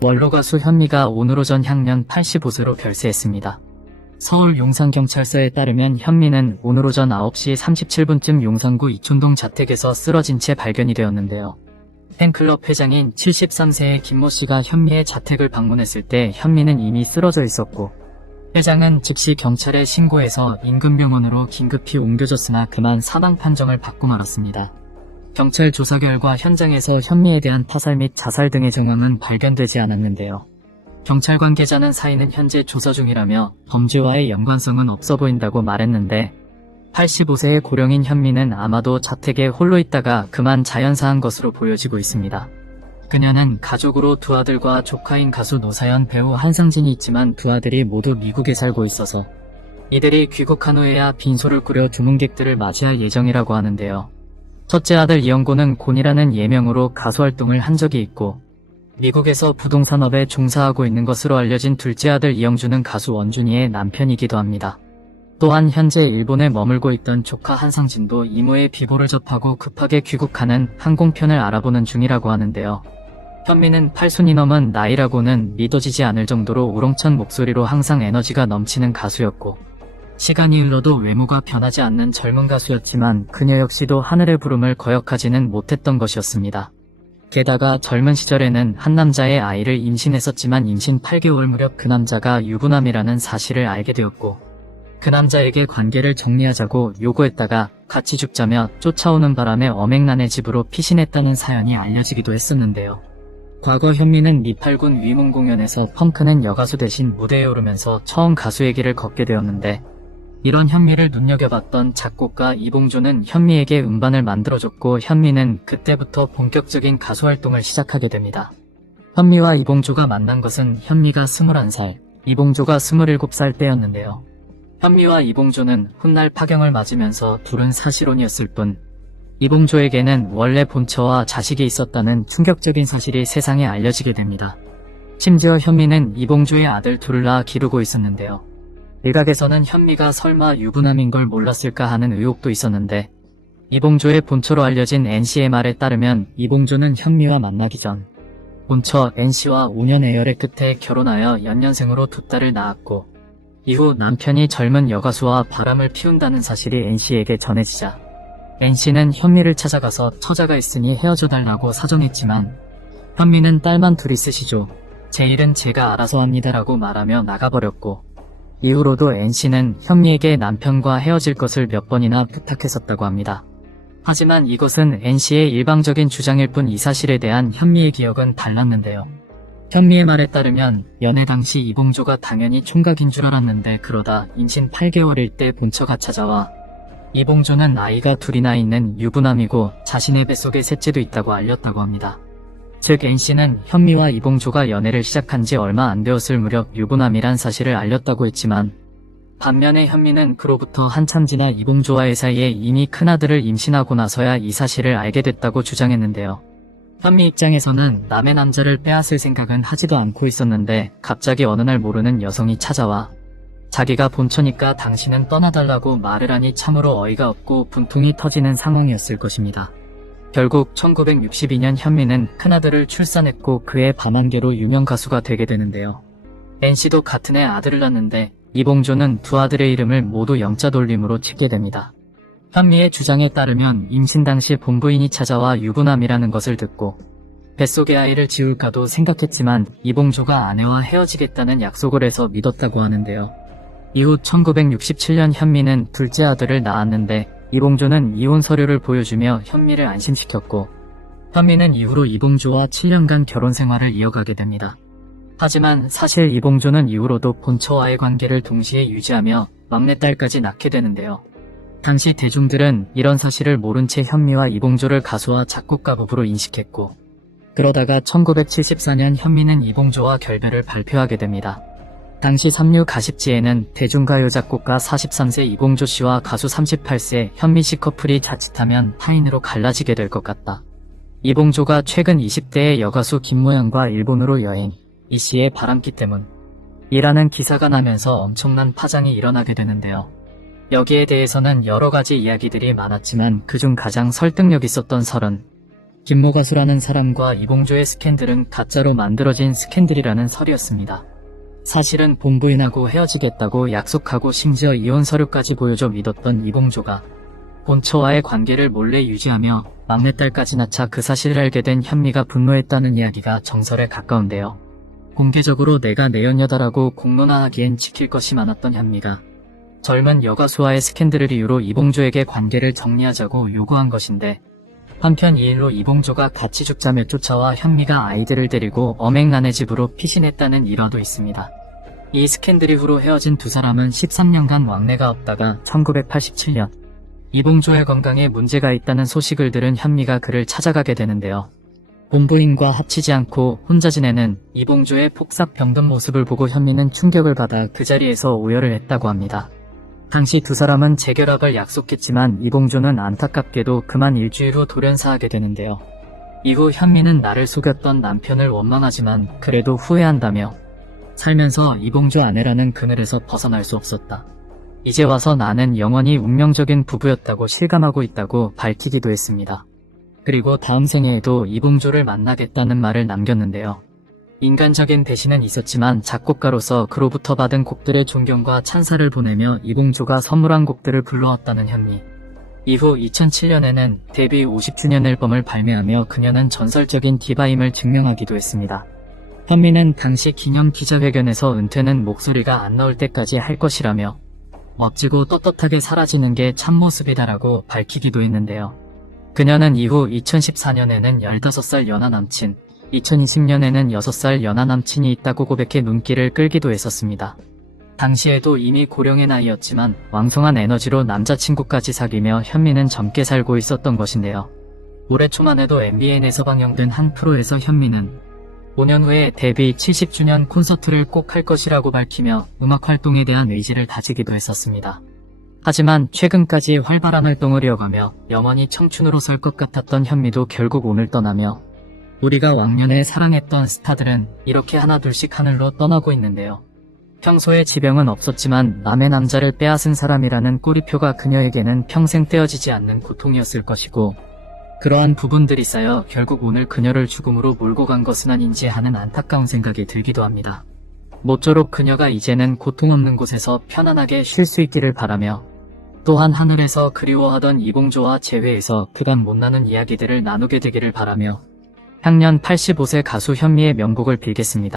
원로 가수 현미가 오늘 오전 향년 85세로 별세했습니다. 서울 용산경찰서에 따르면 현미는 오늘 오전 9시 37분쯤 용산구 이촌동 자택에서 쓰러진 채 발견이 되었는데요. 팬클럽 회장인 73세의 김모 씨가 현미의 자택을 방문했을 때 현미는 이미 쓰러져 있었고, 회장은 즉시 경찰에 신고해서 인근 병원으로 긴급히 옮겨졌으나 그만 사망 판정을 받고 말았습니다. 경찰 조사 결과 현장에서 현미에 대한 타살 및 자살 등의 정황은 발견되지 않았는데요. 경찰 관계자는 사인은 현재 조사 중이라며 범죄와의 연관성은 없어 보인다고 말했는데, 85세의 고령인 현미는 아마도 자택에 홀로 있다가 그만 자연사한 것으로 보여지고 있습니다. 그녀는 가족으로 두 아들과 조카인 가수 노사연, 배우 한상진이 있지만 두 아들이 모두 미국에 살고 있어서 이들이 귀국한 후에야 빈소를 꾸려 주문객들을 맞이할 예정이라고 하는데요. 첫째 아들 이영고는 곤이라는 예명으로 가수 활동을 한 적이 있고, 미국에서 부동산업에 종사하고 있는 것으로 알려진 둘째 아들 이영주는 가수 원준이의 남편이기도 합니다. 또한 현재 일본에 머물고 있던 조카 한상진도 이모의 비보를 접하고 급하게 귀국하는 항공편을 알아보는 중이라고 하는데요. 현미는 8순이 넘은 나이라고는 믿어지지 않을 정도로 우렁찬 목소리로 항상 에너지가 넘치는 가수였고, 시간이 흘러도 외모가 변하지 않는 젊은 가수였지만 그녀 역시도 하늘의 부름을 거역하지는 못했던 것이었습니다. 게다가 젊은 시절에는 한 남자의 아이를 임신했었지만 임신 8개월 무렵 그 남자가 유부남이라는 사실을 알게 되었고, 그 남자에게 관계를 정리하자고 요구했다가 같이 죽자며 쫓아오는 바람에 엄행난의 집으로 피신했다는 사연이 알려지기도 했었는데요. 과거 현미는 미팔군 위문 공연에서 펑크낸 여가수 대신 무대에 오르면서 처음 가수의 길을 걷게 되었는데, 이런 현미를 눈여겨봤던 작곡가 이봉조는 현미에게 음반을 만들어줬고 현미는 그때부터 본격적인 가수 활동을 시작하게 됩니다. 현미와 이봉조가 만난 것은 현미가 21살, 이봉조가 27살 때였는데요. 현미와 이봉조는 훗날 파경을 맞으면서 둘은 사실혼이었을 뿐, 이봉조에게는 원래 본처와 자식이 있었다는 충격적인 사실이 세상에 알려지게 됩니다. 심지어 현미는 이봉조의 아들 둘을 낳아 기르고 있었는데요. 일각에서는 현미가 설마 유부남인 걸 몰랐을까 하는 의혹도 있었는데, 이봉조의 본처로 알려진 NC의 말에 따르면 이봉조는 현미와 만나기 전 본처 NC와 5년 애열의 끝에 결혼하여 연년생으로 두 딸을 낳았고, 이후 남편이 젊은 여가수와 바람을 피운다는 사실이 NC에게 전해지자 NC는 현미를 찾아가서 처자가 있으니 헤어져달라고 사정했지만, 현미는 딸만 둘 있으시죠, 제 일은 제가 알아서 합니다라고 말하며 나가버렸고, 이후로도 NC는 현미에게 남편과 헤어질 것을 몇 번이나 부탁했었다고 합니다. 하지만 이것은 NC의 일방적인 주장일 뿐 이 사실에 대한 현미의 기억은 달랐는데요. 현미의 말에 따르면 연애 당시 이봉조가 당연히 총각인 줄 알았는데 그러다 임신 8개월일 때 본처가 찾아와 이봉조는 아이가 둘이나 있는 유부남이고 자신의 뱃속에 셋째도 있다고 알렸다고 합니다. 즉 NC는 현미와 이봉조가 연애를 시작한 지 얼마 안 되었을 무렵 유부남이란 사실을 알렸다고 했지만, 반면에 현미는 그로부터 한참 지나 이봉조와의 사이에 이미 큰아들을 임신하고 나서야 이 사실을 알게 됐다고 주장했는데요. 현미 입장에서는 남의 남자를 빼앗을 생각은 하지도 않고 있었는데 갑자기 어느 날 모르는 여성이 찾아와 자기가 본처니까 당신은 떠나달라고 말을 하니 참으로 어이가 없고 분통이 터지는 상황이었을 것입니다. 결국 1962년 현미는 큰아들을 출산했고 그의 밤안개로 유명 가수가 되게 되는데요. NC도 같은 해 아들을 낳는데 이봉조는 두 아들의 이름을 모두 영자 돌림으로 짓게 됩니다. 현미의 주장에 따르면 임신 당시 본부인이 찾아와 유부남이라는 것을 듣고 뱃속의 아이를 지울까도 생각했지만 이봉조가 아내와 헤어지겠다는 약속을 해서 믿었다고 하는데요. 이후 1967년 현미는 둘째 아들을 낳았는데 이봉조는 이혼 서류를 보여주며 현미를 안심시켰고, 현미는 이후로 이봉조와 7년간 결혼 생활을 이어가게 됩니다. 하지만 사실 이봉조는 이후로도 본처와의 관계를 동시에 유지하며 막내딸까지 낳게 되는데요. 당시 대중들은 이런 사실을 모른 채 현미와 이봉조를 가수와 작곡가 부부로 인식했고, 그러다가 1974년 현미는 이봉조와 결별을 발표하게 됩니다. 당시 삼류 가십지에는 대중가요 작곡가 43세 이봉조 씨와 가수 38세 현미 씨 커플이 자칫하면 타인으로 갈라지게 될 것 같다. 이봉조가 최근 20대의 여가수 김모양과 일본으로 여행, 이 씨의 바람기 때문이라는 기사가 나면서 엄청난 파장이 일어나게 되는데요. 여기에 대해서는 여러 가지 이야기들이 많았지만 그중 가장 설득력 있었던 설은 김모 가수라는 사람과 이봉조의 스캔들은 가짜로 만들어진 스캔들이라는 설이었습니다. 사실은 본부인하고 헤어지겠다고 약속하고 심지어 이혼 서류까지 보여줘 믿었던 이봉조가 본처와의 관계를 몰래 유지하며 막내딸까지 낳자 그 사실을 알게 된 현미가 분노했다는 이야기가 정설에 가까운데요. 공개적으로 내가 내연녀다라고 공론화하기엔 지킬 것이 많았던 현미가 젊은 여가수와의 스캔들을 이유로 이봉조에게 관계를 정리하자고 요구한 것인데, 한편 이 일로 이봉조가 같이 죽자며 쫓아와 현미가 아이들을 데리고 엄앵란의 집으로 피신했다는 일화도 있습니다. 이 스캔들 이후로 헤어진 두 사람은 13년간 왕래가 없다가 1987년 이봉조의 건강에 문제가 있다는 소식을 들은 현미가 그를 찾아가게 되는데요. 본부인과 합치지 않고 혼자 지내는 이봉조의 폭삭 병든 모습을 보고 현미는 충격을 받아 그 자리에서 오열을 했다고 합니다. 당시 두 사람은 재결합을 약속했지만 이봉조는 안타깝게도 그만 일주일 후 돌연사하게 되는데요. 이후 현미는 나를 속였던 남편을 원망하지만 그래도 후회한다며 살면서 이봉조 아내라는 그늘에서 벗어날 수 없었다. 이제 와서 나는 영원히 운명적인 부부였다고 실감하고 있다고 밝히기도 했습니다. 그리고 다음 생애에도 이봉조를 만나겠다는 말을 남겼는데요. 인간적인 배신은 있었지만 작곡가로서 그로부터 받은 곡들의 존경과 찬사를 보내며 이봉조가 선물한 곡들을 불러왔다는 현미. 이후 2007년에는 데뷔 50주년 앨범을 발매하며 그녀는 전설적인 디바임을 증명하기도 했습니다. 현미는 당시 기념 기자회견에서 은퇴는 목소리가 안 나올 때까지 할 것이라며 멋지고 떳떳하게 사라지는 게 참모습이다라고 밝히기도 했는데요. 그녀는 이후 2014년에는 15살 연하 남친, 2020년에는 6살 연하 남친이 있다고 고백해 눈길을 끌기도 했었습니다. 당시에도 이미 고령의 나이였지만 왕성한 에너지로 남자친구까지 사귀며 현미는 젊게 살고 있었던 것인데요. 올해 초만 해도 MBN에서 방영된 한 프로에서 현미는 5년 후에 데뷔 70주년 콘서트를 꼭 할 것이라고 밝히며 음악 활동에 대한 의지를 다지기도 했었습니다. 하지만 최근까지 활발한 활동을 이어가며 영원히 청춘으로 설 것 같았던 현미도 결국 오늘 떠나며 우리가 왕년에 사랑했던 스타들은 이렇게 하나둘씩 하늘로 떠나고 있는데요. 평소에 지병은 없었지만 남의 남자를 빼앗은 사람이라는 꼬리표가 그녀에게는 평생 떼어지지 않는 고통이었을 것이고, 그러한 부분들이 쌓여 결국 오늘 그녀를 죽음으로 몰고 간 것은 아닌지 하는 안타까운 생각이 들기도 합니다. 모쪼록 그녀가 이제는 고통 없는 곳에서 편안하게 쉴 수 있기를 바라며, 또한 하늘에서 그리워하던 이봉조와 재회에서 그간 못나눈 이야기들을 나누게 되기를 바라며 향년 85세 가수 현미의 명복을 빌겠습니다.